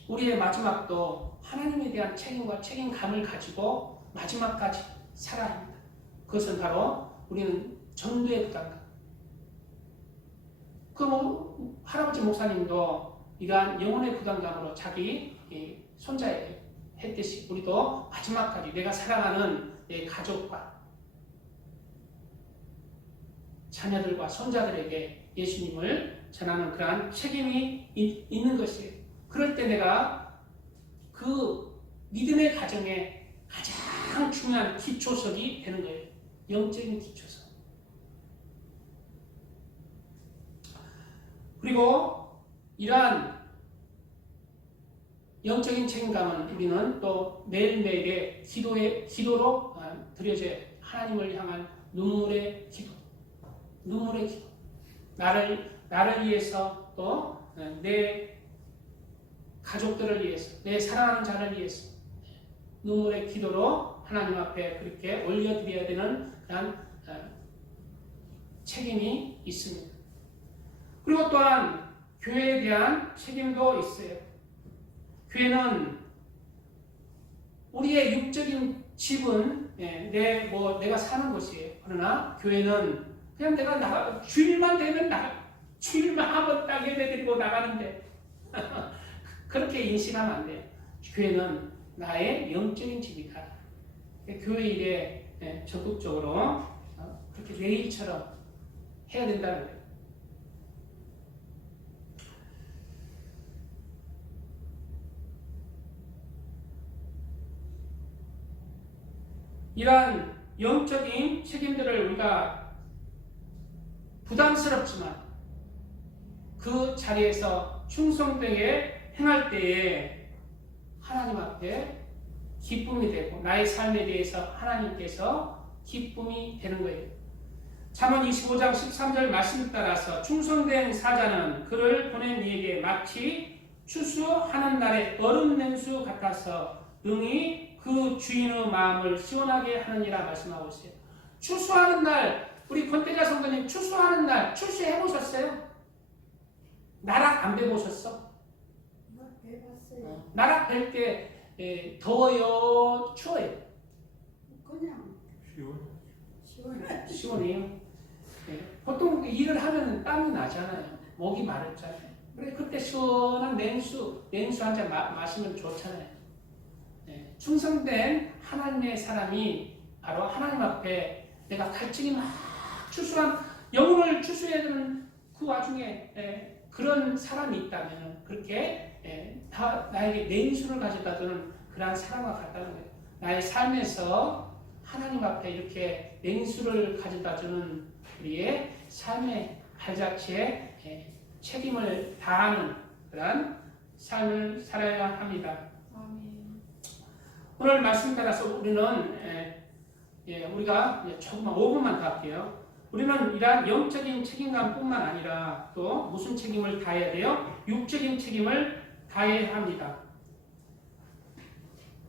우리의 마지막도 하나님에 대한 책임과 책임감을 가지고 마지막까지 살아야 합니다. 그것은 바로 우리는 전도의 부담감. 할아버지 목사님도 이러한 영혼의 부담감으로 자기 손자에게 했듯이 우리도 마지막까지 내가 사랑하는 내 가족과 자녀들과 손자들에게 예수님을 전하는 그러한 책임이 있는 것이에요. 그럴 때 내가 그 믿음의 가정에 가장 중요한 기초석이 되는 거예요. 영적인 기초석. 그리고 이러한 영적인 책임감은 우리는 또 매일매일의 기도로 드려져야 돼요. 하나님을 향한 눈물의 기도. 나를 위해서 또 내 가족들을 위해서, 내 사랑하는 자를 위해서 눈물의 기도로 하나님 앞에 그렇게 올려드려야 되는 그런 책임이 있습니다. 그리고 또한 교회에 대한 책임도 있어요. 교회는 우리의 육적인 집은 내가 사는 곳이에요. 그러나 교회는 그냥 내가 주일만 되면 주일만 하면 딱 예배 드리고 나가는데 그렇게 인식하면 안 돼요. 교회는 나의 영적인 집이다. 교회 일에 적극적으로 그렇게 내 일처럼 해야 된다는 거예요. 이러한 영적인 책임들을 우리가 부담스럽지만 그 자리에서 충성되게 행할 때에 하나님 앞에 기쁨이 되고 나의 삶에 대해서 하나님께서 기쁨이 되는 거예요. 잠언 25장 13절 말씀 따라서 충성된 사자는 그를 보낸 이에게 마치 추수하는 날의 얼음 냉수 같아서 능히 그 주인의 마음을 시원하게 하느니라 말씀하고 있어요. 추수하는 날, 우리 권태자 성도님 추수하는 날 추수해 보셨어요? 나락 안 배보셨어? 배봤어요. 나락 뵐 때 더워요? 추워요? 그냥 시원해. 시원해요. 보통 일을 하면 땀이 나잖아요. 목이 마르잖아요. 그래 그때 시원한 냉수 한 잔 마시면 좋잖아요. 충성된 하나님의 사람이 바로 하나님 앞에 내가 갈증이 추수한 영혼을 추수해야 되는 그 와중에 그런 사람이 있다면 그렇게 다 나에게 냉수를 가져다 주는 그러한 사람과 같다는 거예요. 나의 삶에서 하나님 앞에 이렇게 냉수를 가져다 주는 우리의 삶의 발자취에 책임을 다하는 그러한 삶을 살아야 합니다. 아멘. 오늘 말씀 따라서 우리는 우리가 조금만 5분만 더 할게요. 우리는 이러한 영적인 책임감뿐만 아니라 또 무슨 책임을 다해야 돼요? 육적인 책임을 다해야 합니다.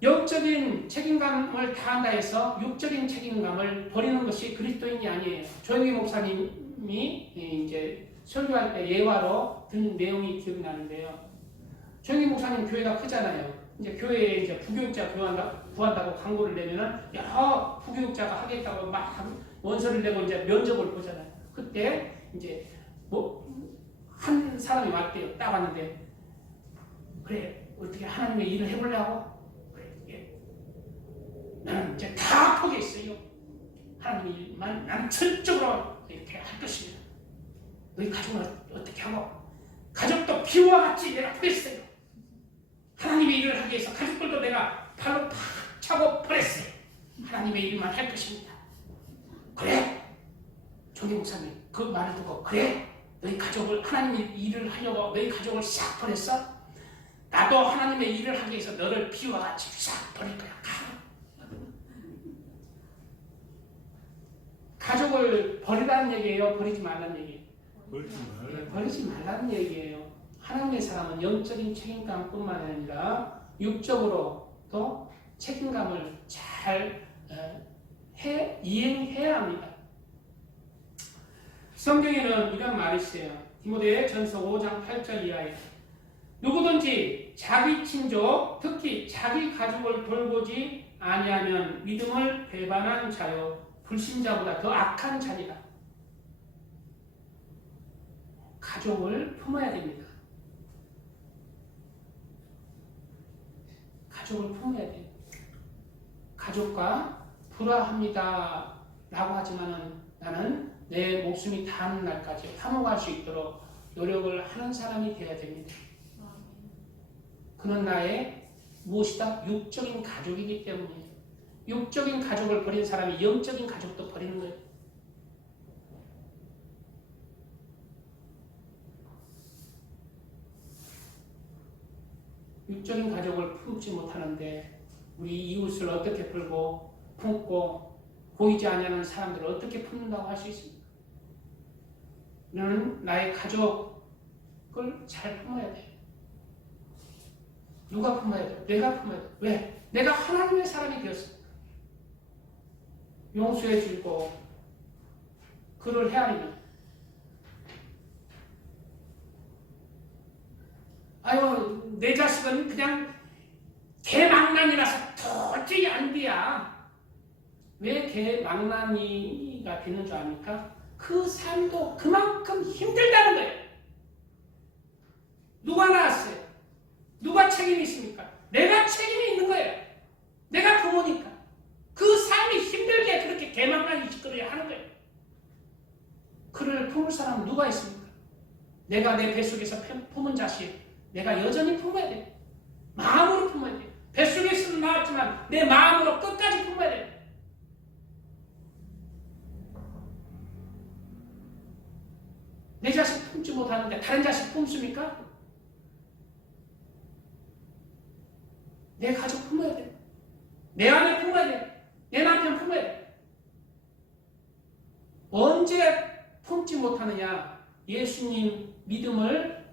영적인 책임감을 다한다 해서 육적인 책임감을 버리는 것이 그리스도인이 아니에요. 조영기 목사님이 이제 설교할 때 예화로 든 내용이 기억나는데요. 조영기 목사님 교회가 크잖아요. 이제 교회에 이제 부교육자 구한다고 광고를 내면은 여러 부교육자가 하겠다고 막 원서를 내고 이제 면접을 보잖아요. 그때 이제 한 사람이 왔대요. 딱 왔는데 그래 어떻게 하나님의 일을 해보려고? 나는 이제 다 포기했어요. 하나님의 일만 나는 철저로 이렇게 할 것입니다. 너희 가족은 어떻게 하고? 가족도 비와 같이 내가 포기했어요. 하나님의 일을 하기 위해서 가족들도 내가 발로 팍 차고 버렸어요. 하나님의 일만 할 것입니다. 그래? 조기 목사님 그 말을 듣고 그래? 너희 가족을 하나님의 일을 하려고 너희 가족을 싹 버렸어? 나도 하나님의 일을 하기 위해서 너를 비와 같이 싹 버릴 거야. 가족을 버리라는 얘기예요? 버리지 말라는 얘기예요? 버리지 말라는 얘기예요. 하나님의 사람은 영적인 책임감뿐만 아니라 육적으로도 책임감을 잘 이행해야 합니다. 성경에는 이런 말이 있어요. 디모데 전서 5장 8절 이하에 누구든지 자기 친족, 특히 자기 가족을 돌보지 아니하면 믿음을 배반한 자요 불신자보다 더 악한 자니라. 가족을 품어야 됩니다. 가족을 품어야 돼요. 가족과 불화합니다 라고 하지만은 나는 내 목숨이 닿는 날까지 화목할 수 있도록 노력을 하는 사람이 되어야 됩니다. 그는 나의 무엇이다? 육적인 가족이기 때문이에요. 육적인 가족을 버린 사람이 영적인 가족도 버리는 거예요. 육적인 가족을 품지 못하는데 우리 이웃을 어떻게 품고 보이지 않는 사람들을 어떻게 품는다고 할 수 있습니까? 너는 나의 가족을 잘 품어야 돼. 누가 품어야 돼? 내가 품어야 돼. 왜? 내가 하나님의 사람이 되었어. 용서해주고 그를 헤아리면 아유 내 자식은 그냥 개망난이라서 도저히 안 돼야. 왜 개망난이가 되는 줄 압니까? 그 삶도 그만큼 힘들다는 거예요. 누가 낳았어요? 누가 책임이 있습니까? 내가 책임이 있는 거예요. 내가 부모니까. 그 삶이 힘들게 그렇게 개망난이 짓거려야 하는 거예요. 그를 품을 사람은 누가 있습니까? 내가 내 뱃속에서 품은 자식 내가 여전히 품어야 돼. 마음으로 품어야 돼. 뱃속에서는 나왔지만 내 마음으로 끝까지 품어야 돼. 내 자식 품지 못하는데 다른 자식 품습니까? 내 가족 품어야 돼. 내 아내 품어야 돼. 내 남편 품어야 돼. 언제 품지 못하느냐? 예수님 믿음을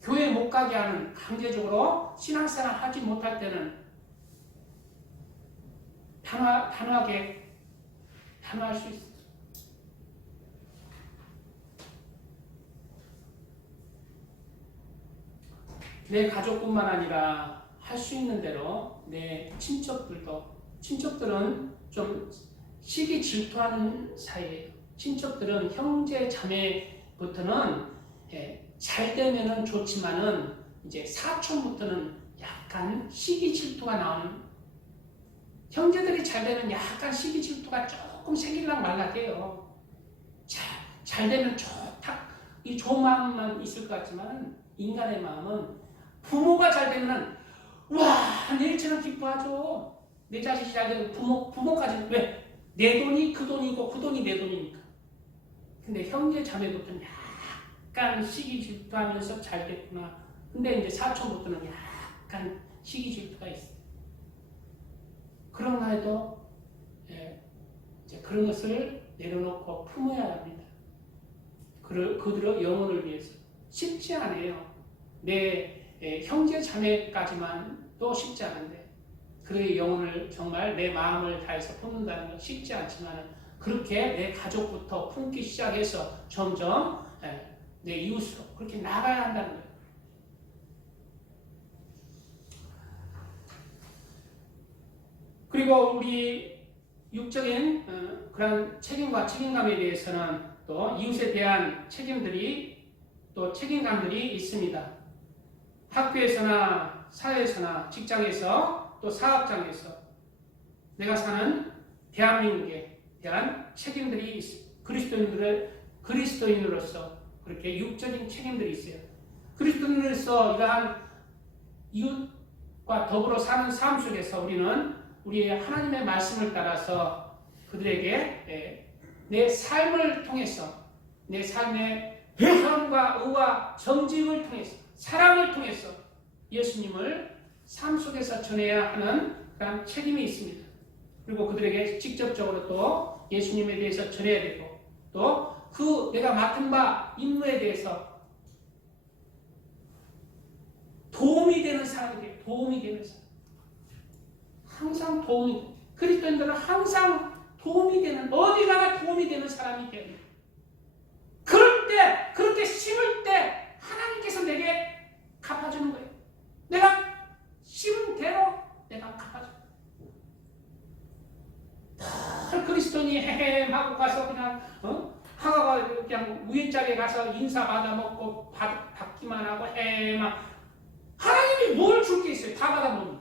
교회 못 가게 하는 강제적으로 신앙생활 하지 못할 때는 단호할 수 있어. 내 가족뿐만 아니라 할 수 있는 대로 내 친척들은 좀 시기 질투하는 사이예요. 친척들은 형제 자매부터는 잘 되면은 좋지만은 이제 사촌부터는 약간 시기 질투가 나오는. 형제들이 잘 되면 약간 시기 질투가 조금 생길랑 말락해요. 잘 되면 좋다. 이 좋은 마음만 있을 것 같지만 인간의 마음은 부모가 잘 되면 와 내일처럼 기뻐하죠. 내 자식이 잘 되면 부모까지 왜? 내 돈이 그 돈이고 그 돈이 내 돈이니까. 근데 형제 자매부터는 약간 시기 질투하면서 잘 됐구나. 근데 이제 사촌부터는 약간 시기 질투가 있어요. 그런가 해도 이제 그런 것을 내려놓고 품어야 합니다. 그들의 영혼을 위해서. 쉽지 않아요. 내 형제 자매까지만도 쉽지 않은데 그의 영혼을 정말 내 마음을 다해서 품는다는 건 쉽지 않지만 그렇게 내 가족부터 품기 시작해서 점점 내 이웃으로 그렇게 나가야 한다는 거예요. 그리고 우리 육적인 그런 책임과 책임감에 대해서는 또 이웃에 대한 책임감들이 있습니다. 학교에서나 사회에서나 직장에서 또 사업장에서 내가 사는 대한민국에 대한 책임들이 있습니다. 그리스도인으로서 그렇게 육적인 책임들이 있어요. 그리스도인으로서 이러한 이웃과 더불어 사는 삶 속에서 우리는 우리의 하나님의 말씀을 따라서 그들에게 내 삶을 통해서 내 삶의 선과 의와 정직을 통해서 사랑을 통해서 예수님을 삶 속에서 전해야 하는 그런 책임이 있습니다. 그리고 그들에게 직접적으로 또 예수님에 대해서 전해야 되고 또 그 내가 맡은 바 임무에 대해서 도움이 되는 사람이 돼요. 도움이 되는 사람. 항상 도움이, 그리스도인들은 항상 도움이 되는, 어디 가나 도움이 되는 사람이 돼야 돼요. 그럴 때, 그렇게 심을 때 하나님께서 내게 갚아주는 거예요. 내가 심은 대로 내가 갚아줘요. 그리스도인이 헤헤하고 가서 그냥 하가가 그냥 우연짝에 가서 인사 받아먹고 받기만 하고 헤막 하나님이 뭘 줄 게 있어요. 다 받아먹는.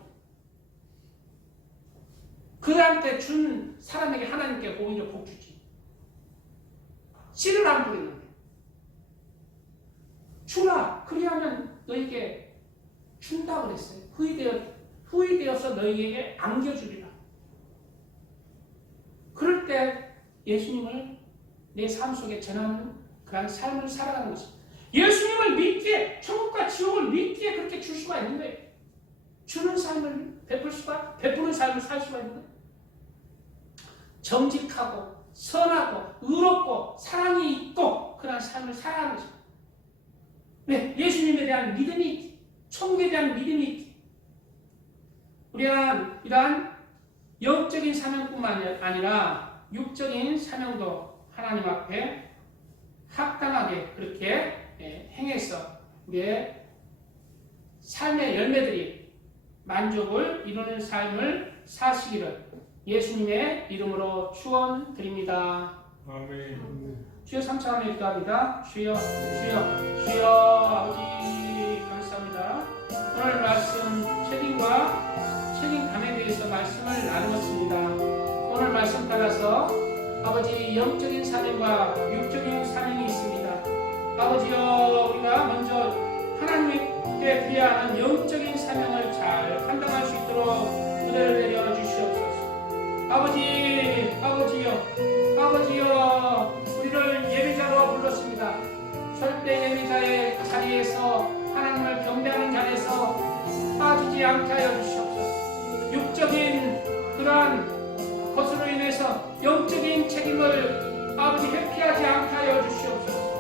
그한테 준 사람에게 하나님께 오히려 복 주지. 씨를 안 뿌리는데. 주라. 그리하면 너에게 준다고 그랬어요. 후이 되어서 너희에게 안겨주리라. 그럴 때 예수님을 내 삶 속에 전하는 그런 삶을 살아가는 것입니다. 예수님을 믿기에, 천국과 지옥을 믿기에 그렇게 줄 수가 있는 거예요. 주는 삶을 베푸는 삶을 살 수가 있는 거예요. 정직하고 선하고 의롭고 사랑이 있고 그런 삶을 살아가는 것입니다. 네, 예수님에 대한 믿음이, 천국에 대한 믿음이, 우리가 이러한 영적인 사명뿐만 아니라 육적인 사명도 하나님 앞에 합당하게 그렇게 행해서 우리의 삶의 열매들이 만족을 이루는 삶을 사시기를 예수님의 이름으로 축원드립니다. 아멘. 주여 3차원에 기도합니다. 주여 아버지 감사합니다. 오늘 말씀 책임감에 대해서 말씀을 나누었습니다. 오늘 말씀 따라서 아버지 영적인 사명과 육적인 사명이 있습니다. 아버지여 우리가 먼저 하나님께 필요한 영적인 사명을 잘 감당할 수 있도록 은혜를 내려 주시옵소서. 아버지여 우리를 예배자로 불렀습니다. 절대 예배자의 자리에서 하나님을 경배하는 자리에서 빠지지 않게 하여 주시옵소서. 육적인 그러한 것으로 인해서